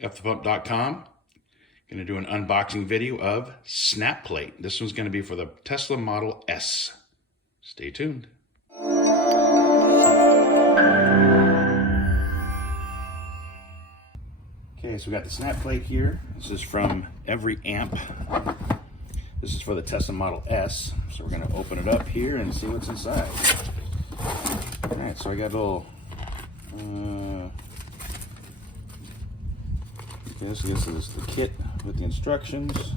fthepump.com. Going to do an unboxing video of SnapPlate. This one's going to be for the Tesla Model S. Stay tuned. Okay, so we got the SnapPlate here. This is from EveryAmp. This is for the Tesla Model S. So we're going to open it up here and see what's inside. All right, so I got a little okay, so this is the kit with the instructions.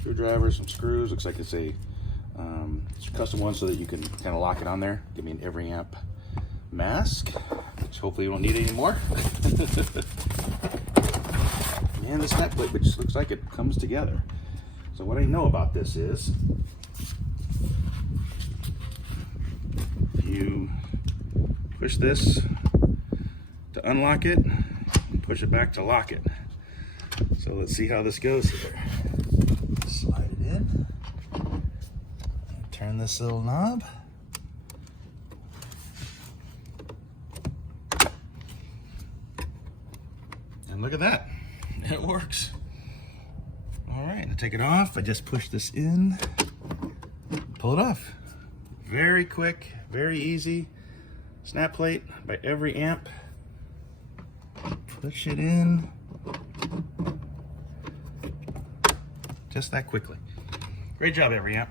Screwdriver, some screws. Looks like it's a custom one so that you can kind of lock it on there. Give me an EveryAmp mask, which hopefully you won't need anymore. And the SnapPlate, which looks like it comes together. So what I know about this is you push this to unlock it and push it back to lock it. So let's see how this goes here. Slide it in. Turn this little knob. And look at that. It works. All right, I'll take it off. I just push this in, pull it off. Very quick, very easy. SnapPlate by EveryAmp. Push it in. Just that quickly. Great job, EveryAmp.